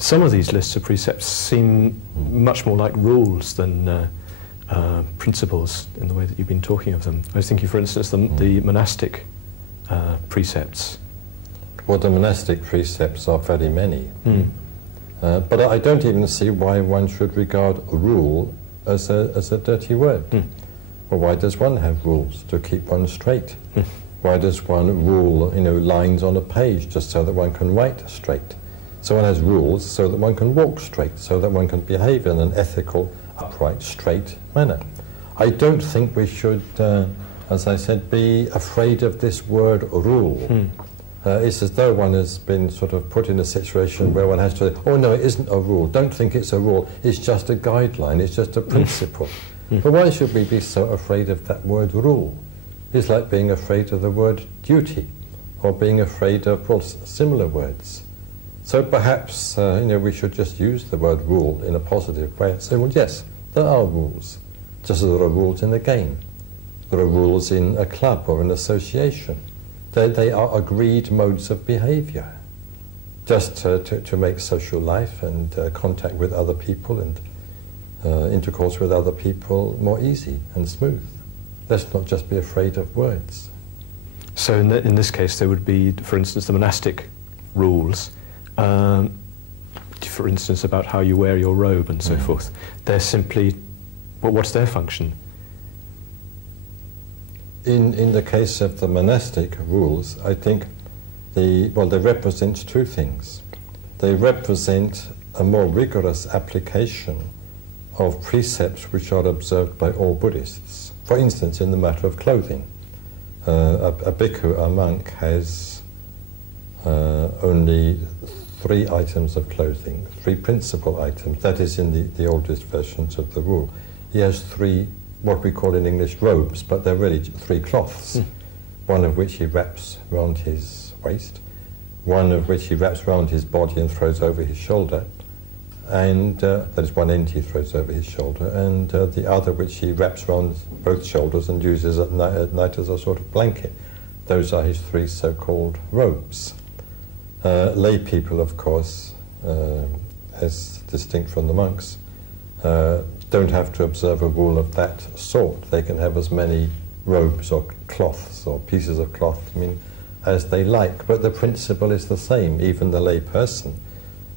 Some of these lists of precepts seem much more like rules than principles in the way that you've been talking of them. I was thinking, for instance, the monastic precepts. Well, the monastic precepts are very many. But I don't even see why one should regard rule as a dirty word. Well, why does one have rules? To keep one straight. Why does one rule, lines on a page just so that one can write straight? So one has rules so that one can walk straight, so that one can behave in an ethical, upright, straight manner. I don't think we should, as I said, be afraid of this word rule. It's as though one has been sort of put in a situation where one has to say, oh no, it isn't a rule, don't think it's a rule, it's just a guideline, it's just a principle. But why should we be so afraid of that word rule? It's like being afraid of the word duty, or being afraid of, well, similar words. So perhaps we should just use the word rule in a positive way and say, well, yes, there are rules, just as there are rules in a game. There are rules in a club or an association. They are agreed modes of behaviour, just to make social life and contact with other people and intercourse with other people more easy and smooth. Let's not just be afraid of words. So in this case there would be, for instance, the monastic rules, for instance, about how you wear your robe and so forth. They're simply, well, what's their function? In the case of the monastic rules, I think they represent two things. They represent a more rigorous application of precepts which are observed by all Buddhists. For instance, in the matter of clothing, a bhikkhu, a monk, has only 3 items of clothing, 3 principal items. That is in the oldest versions of the rule. He has 3, what we call in English, robes, but they're really 3 cloths, one of which he wraps round his waist, one of which he wraps round his body and throws over his shoulder, and that is one end he throws over his shoulder, and the other which he wraps round both shoulders and uses at night as a sort of blanket. Those are his 3 so-called robes. Lay people, of course, as distinct from the monks, don't have to observe a rule of that sort. They can have as many robes or cloths or pieces of cloth, as they like, but the principle is the same. Even the lay person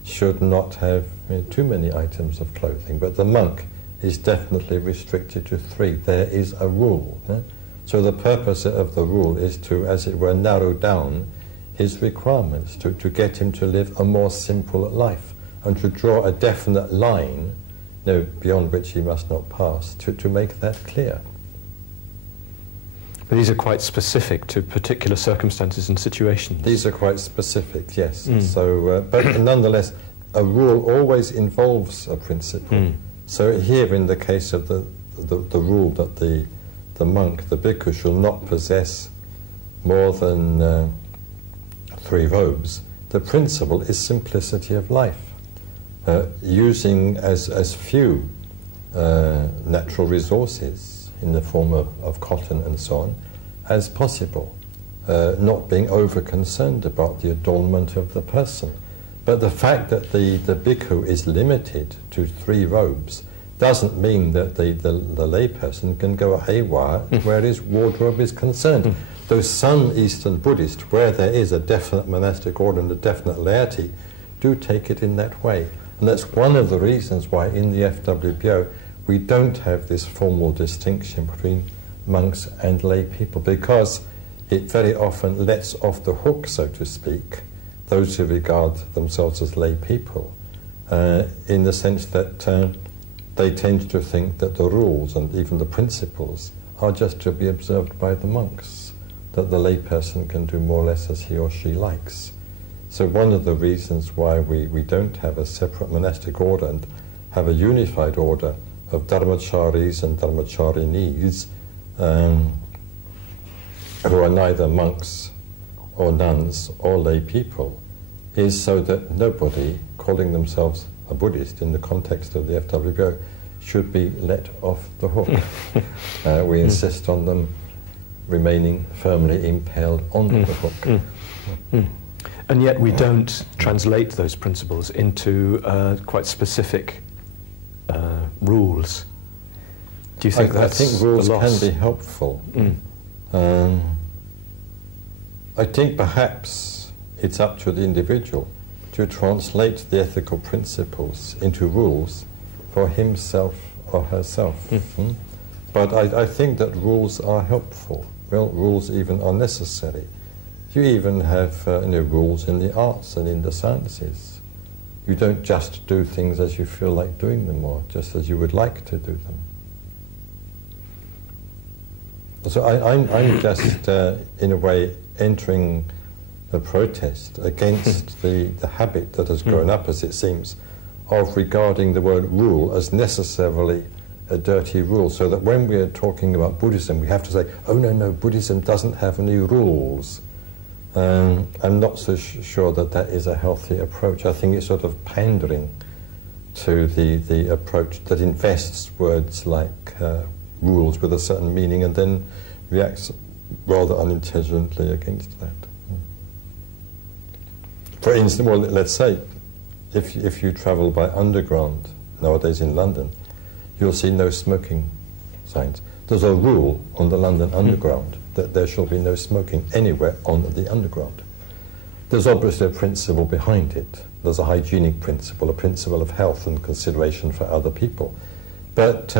should not have too many items of clothing, but the monk is definitely restricted to 3. There is a rule. So the purpose of the rule is to, as it were, narrow down his requirements, to get him to live a more simple life, and to draw a definite line beyond which he must not pass, to make that clear. But these are quite specific to particular circumstances and situations. These are quite specific, yes. So, but nonetheless, a rule always involves a principle. So here, in the case of the rule that the monk, the bhikkhu, shall not possess more than 3 robes, the principle is simplicity of life. Using as few natural resources in the form of cotton and so on as possible, not being over concerned about the adornment of the person. But the fact that the bhikkhu is limited to 3 robes doesn't mean that the lay person can go haywire where his wardrobe is concerned. Though some Eastern Buddhists, where there is a definite monastic order and a definite laity, do take it in that way. And that's one of the reasons why in the FWBO we don't have this formal distinction between monks and lay people, because it very often lets off the hook, so to speak, those who regard themselves as lay people, in the sense that they tend to think that the rules and even the principles are just to be observed by the monks, that the lay person can do more or less as he or she likes. So one of the reasons why we don't have a separate monastic order and have a unified order of dharmacharis and dharmacharinis, who are neither monks or nuns or lay people, is so that nobody calling themselves a Buddhist in the context of the FWBO should be let off the hook. We insist on them remaining firmly impaled on the hook. And yet we don't translate those principles into quite specific rules. Do you think I think rules can be helpful. I think perhaps it's up to the individual to translate the ethical principles into rules for himself or herself. But I think that rules are helpful. Well, rules even are necessary. You even have rules in the arts and in the sciences. You don't just do things as you feel like doing them or just as you would like to do them. So I'm just, in a way, entering a protest against the habit that has grown up, as it seems, of regarding the word rule as necessarily a dirty rule, so that when we are talking about Buddhism, we have to say, oh no, Buddhism doesn't have any rules. I'm not so sure that that is a healthy approach. I think it's sort of pandering to the approach that invests words like rules with a certain meaning and then reacts rather unintelligently against that. For instance, well, let's say, if you travel by underground nowadays in London, you'll see no smoking signs. There's a rule on the London Underground that there shall be no smoking anywhere on the Underground. There's obviously a principle behind it. There's a hygienic principle, a principle of health and consideration for other people. But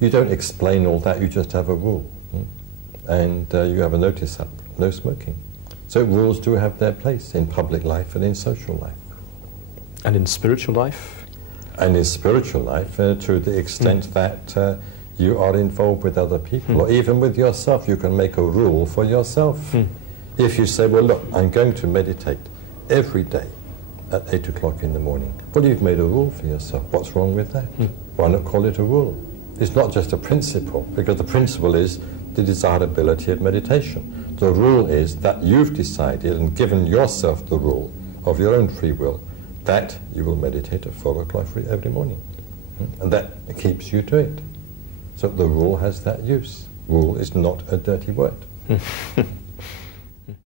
you don't explain all that, you just have a rule. And you have a notice up, no smoking. So rules do have their place in public life and in social life. And in spiritual life? And in spiritual life, to the extent that you are involved with other people, or even with yourself, you can make a rule for yourself. If you say, well, look, I'm going to meditate every day at 8 o'clock in the morning. Well, you've made a rule for yourself. What's wrong with that? Why not call it a rule? It's not just a principle, because the principle is the desirability of meditation. The rule is that you've decided and given yourself the rule of your own free will that you will meditate at 4 o'clock every morning. And that keeps you to it. So the rule has that use. Rule is not a dirty word.